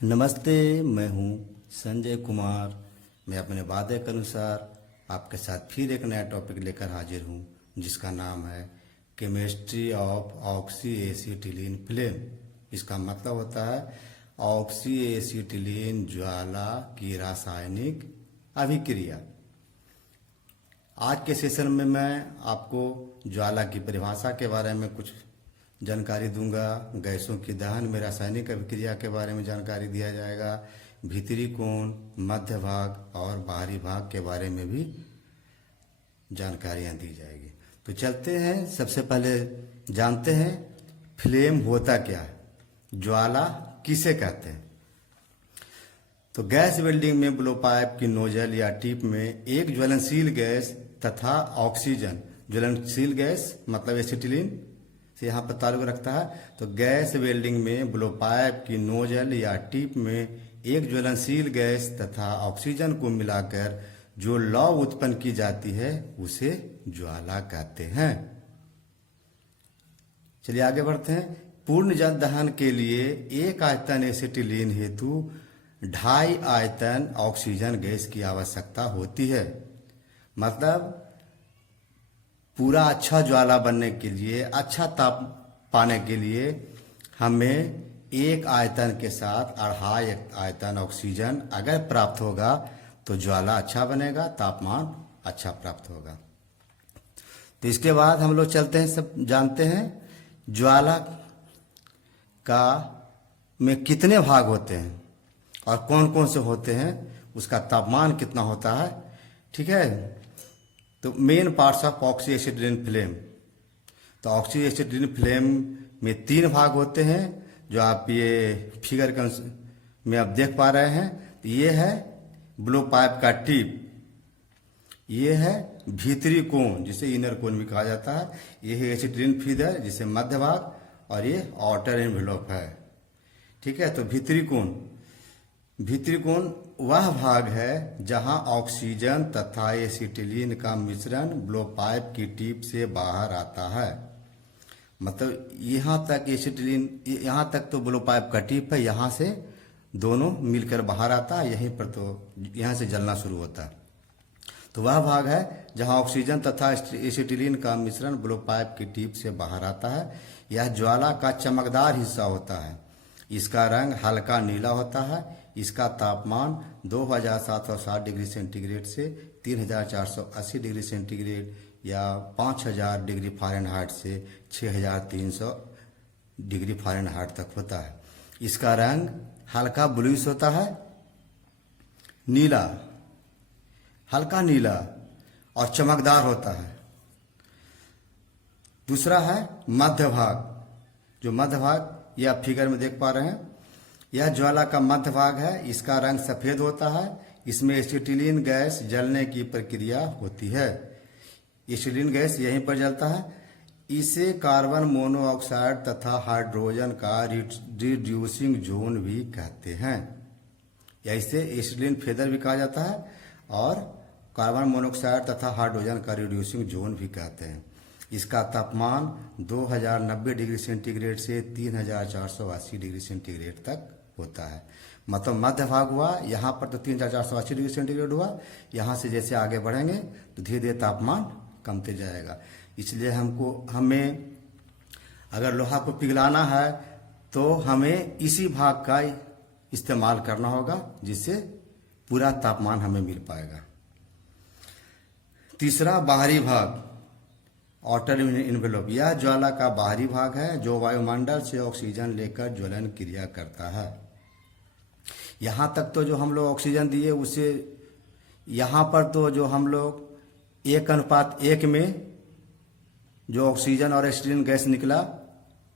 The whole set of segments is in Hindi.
नमस्ते। मैं हूँ संजय कुमार। मैं अपने वादे के अनुसार आपके साथ फिर एक नया टॉपिक लेकर हाजिर हूँ, जिसका नाम है chemistry of oxy acetylene flame. इसका मतलब होता है ऑक्सी एसिटिलीन ज्वाला की रासायनिक अभिक्रिया। आज के सेशन में मैं आपको ज्वाला की परिभाषा के बारे में कुछ जानकारी दूंगा। गैसों की दहन में रासायनिक अभिक्रिया के बारे में जानकारी दिया जाएगा। भीतरी कोण, मध्य भाग और बाहरी भाग के बारे में भी जानकारियां दी जाएगी। तो चलते हैं, सबसे पहले जानते हैं फ्लेम होता क्या है, ज्वाला किसे कहते हैं। तो गैस वेल्डिंग में ब्लो पाइप की नोजल या टिप में एक ज्वलनशील गैस तथा ऑक्सीजन, ज्वलनशील गैस मतलब एसिटिलीन से यहाँ पर ताल्लुक रखता है। तो गैस वेल्डिंग में ब्लो पाइप की नोजल या टिप में एक ज्वलनशील गैस तथा ऑक्सीजन को मिलाकर जो लौ उत्पन्न की जाती है उसे ज्वाला कहते हैं। चलिए आगे बढ़ते हैं। पूर्ण जल दहन के लिए एक आयतन एसिटिलीन हेतु 2.5 आयतन ऑक्सीजन गैस की आवश्यकता होती है। मतलब पूरा अच्छा ज्वाला बनने के लिए, अच्छा ताप पाने के लिए हमें एक आयतन के साथ 2.5 आयतन ऑक्सीजन अगर प्राप्त होगा तो ज्वाला अच्छा बनेगा, तापमान अच्छा प्राप्त होगा। तो इसके बाद हम लोग चलते हैं, सब जानते हैं ज्वाला का में कितने भाग होते हैं और कौन कौन से होते हैं, उसका तापमान कितना होता है। ठीक है। तो main parts of oxy acetylene flame. तो ऑक्सी एसिटिलीन फ्लेम में 3 भाग होते हैं, जो आप ये फिगर में आप देख पा रहे हैं। तो ये है ब्लो पाइप का टिप, ये है भीतरी कोण जिसे इनर कोण भी कहा जाता है, ये है एसिटिलीन फीडर जिसे मध्य भाग, और ये आउटर एनवेलप है। ठीक है। तो भीतरी कोण वह भाग है जहां ऑक्सीजन तथा एसिटिलीन का मिश्रण ब्लो पाइप की टिप से बाहर आता है। मतलब यहां तक एसिटिलीन, यहां तक तो ब्लो पाइप का टिप है, यहां से दोनों मिलकर बाहर आता है, यहीं पर तो यहां से जलना शुरू होता है। तो वह भाग है जहां ऑक्सीजन तथा एसिटिलीन का मिश्रण ब्लो पाइप की टिप से बाहर आता है। यह ज्वाला का चमकदार हिस्सा होता है। इसका रंग हल्का नीला होता है। इसका तापमान 2760 डिग्री सेंटीग्रेड से 3480 डिग्री सेंटीग्रेड या 5000 डिग्री फ़ारेनहाइट से 6300 डिग्री फ़ारेनहाइट तक होता है। इसका रंग हल्का ब्लूइश होता है, नीला, हल्का नीला और चमकदार होता है। दूसरा है मध्य भाग। जो मध्य भाग ये आप फिगर में देख पा रहे हैं, यह ज्वाला का मध्य भाग है। इसका रंग सफेद होता है। इसमें एसिटिलीन गैस जलने की प्रक्रिया होती है। एसिटिलीन गैस यहीं पर जलता है। इसे कार्बन मोनोऑक्साइड तथा हाइड्रोजन का रिड्यूसिंग जोन भी कहते हैं, या इसे एसिटिलीन फेदर भी कहा जाता है और कार्बन मोनोऑक्साइड तथा हाइड्रोजन का रिड्यूसिंग जोन भी कहते हैं। इसका तापमान 2090 डिग्री सेंटीग्रेड से 3480 डिग्री सेंटीग्रेड तक होता है। मतलब मध्य भाग हुआ, यहाँ पर तो 3480 डिग्री सेंटीग्रेड हुआ। यहाँ से जैसे आगे बढ़ेंगे तो धीरे धीरे तापमान कमते जाएगा। इसलिए हमें अगर लोहा को पिघलाना है तो हमें इसी भाग का इस्तेमाल करना होगा, जिससे पूरा तापमान हमें मिल पाएगा। तीसरा, बाहरी भाग, आउटर एनवेलप। यह ज्वाला का बाहरी भाग है जो वायुमंडल से ऑक्सीजन लेकर ज्वलन क्रिया करता है। यहाँ तक तो जो हम लोग ऑक्सीजन दिए उसे, यहाँ पर तो जो हम लोग 1:1 में जो ऑक्सीजन और एसिटिलीन गैस निकला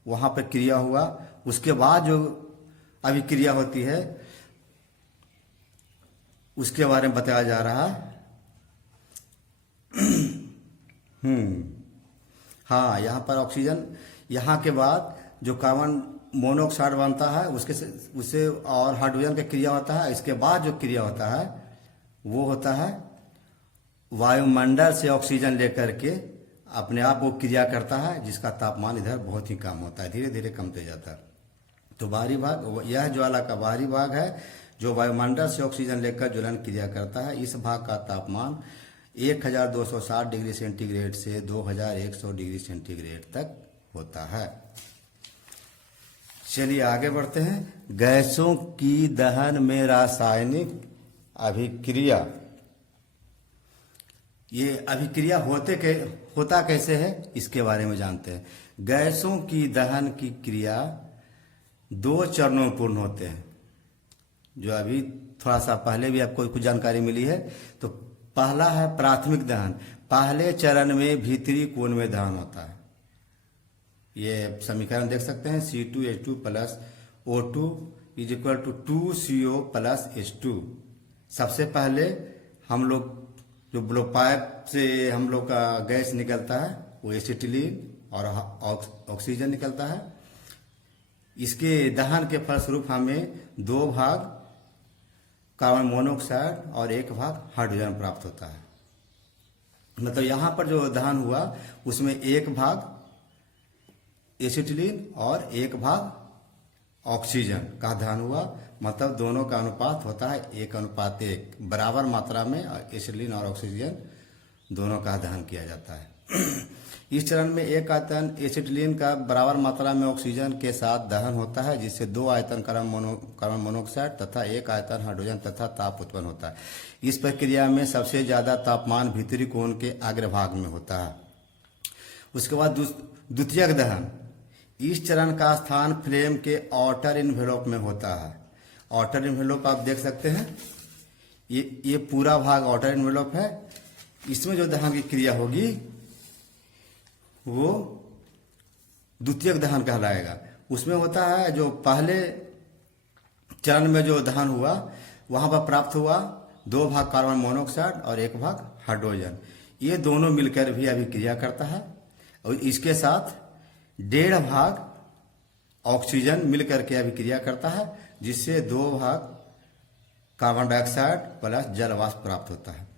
वहाँ पर क्रिया हुआ। उसके बाद जो अभिक्रिया होती है उसके बारे में बताया जा रहा है। हाँ, यहाँ पर ऑक्सीजन, यहाँ के बाद जो कार्बन मोनोऑक्साइड बनता है उससे और हाइड्रोजन का क्रिया होता है। इसके बाद जो क्रिया होता है वो होता है वायुमंडल से ऑक्सीजन लेकर के अपने आप वो क्रिया करता है, जिसका तापमान इधर बहुत ही कम होता है, धीरे धीरे कमते जाता है। तो बाहरी भाग, यह ज्वाला का बाहरी भाग है जो वायुमंडल से ऑक्सीजन लेकर ज्वलन क्रिया करता है। इस भाग का तापमान 1260 डिग्री सेंटीग्रेड से 2100 डिग्री सेंटीग्रेड तक होता है। चलिए आगे बढ़ते हैं। गैसों की दहन में रासायनिक अभिक्रिया। ये अभिक्रिया होता कैसे है, इसके बारे में जानते हैं। गैसों की दहन की क्रिया 2 चरणों में पूर्ण होते हैं, जो अभी थोड़ा सा पहले भी आपको कुछ जानकारी मिली है। तो पहला है प्राथमिक दहन। पहले चरण में भीतरी कोण में दहन होता है। ये समीकरण देख सकते हैं, C2H2 plus O2 is equal to 2CO plus H2। सबसे पहले हम लोग जो ब्लो पाइप से हम लोग का गैस निकलता है वो एसिटिलीन और ऑक्सीजन निकलता है। इसके दहन के फलस्वरूप हमें 2 भाग कार्बन मोनोऑक्साइड और 1 भाग हाइड्रोजन प्राप्त होता है। मतलब यहाँ पर जो दहन हुआ उसमें 1 भाग एसिटिलीन और 1 भाग ऑक्सीजन का दहन हुआ। मतलब दोनों का अनुपात होता है 1:1, बराबर मात्रा में एसिटिलीन और ऑक्सीजन दोनों का दहन किया जाता है। इस चरण में एक आयतन एसिटिलीन का बराबर मात्रा में ऑक्सीजन के साथ दहन होता है, जिससे 2 आयतन कार्बन मोनोऑक्साइड तथा 1 आयतन हाइड्रोजन तथा ताप उत्पन्न होता है। इस प्रक्रिया में सबसे ज्यादा तापमान भीतरी कोण के अग्रभाग में होता है। उसके बाद द्वितीयक दहन। इस चरण का स्थान फ्लेम के आउटर इन्वेलप में होता है। आउटर इन्वेलप आप देख सकते हैं, ये पूरा भाग आउटर इन्वेलप है। इसमें जो दहन की क्रिया होगी वो द्वितीयक दहन कहलाएगा। उसमें होता है जो पहले चरण में जो दहन हुआ वहां पर प्राप्त हुआ 2 भाग कार्बन मोनोऑक्साइड और 1 भाग हाइड्रोजन। ये दोनों मिलकर भी अभिक्रिया करता है और इसके साथ 1.5 भाग ऑक्सीजन मिलकर के अभिक्रिया करता है, जिससे 2 भाग कार्बन डाइऑक्साइड प्लस जल वाष्प प्राप्त होता है।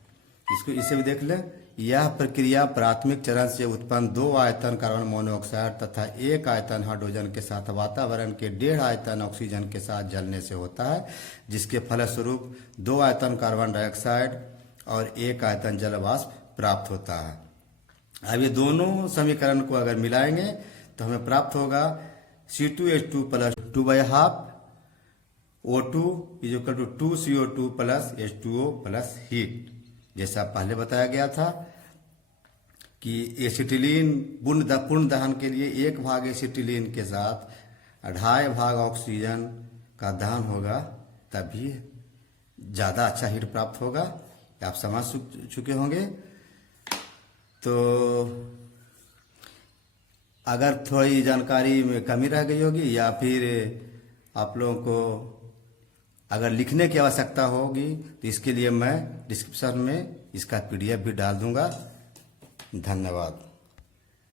इसे भी देख लें। यह प्रक्रिया प्राथमिक चरण से उत्पन्न 2 आयतन कार्बन मोनोऑक्साइड तथा 1 आयतन हाइड्रोजन के साथ वातावरण के 1.5 आयतन ऑक्सीजन के साथ जलने से होता है, जिसके फलस्वरूप 2 आयतन कार्बन डाइऑक्साइड और 1 आयतन जल वाष्प प्राप्त होता है। अब ये दोनों समीकरण को अगर मिलाएंगे तो हमें प्राप्त होगा C2H2 plus 2/2 O2 is equal to 2CO2 plus H2O plus heat. जैसा पहले बताया गया था कि एसिटिलीन पूर्ण दहन के लिए 1 भाग एसिटिलीन के साथ 2.5 भाग ऑक्सीजन का दहन होगा, तभी ज़्यादा अच्छा हीट प्राप्त होगा। आप समझ चुके होंगे। तो अगर थोड़ी जानकारी में कमी रह गई होगी या फिर आप लोगों को अगर लिखने की आवश्यकता होगी तो इसके लिए मैं डिस्क्रिप्शन में इसका PDF भी डाल दूंगा। धन्यवाद।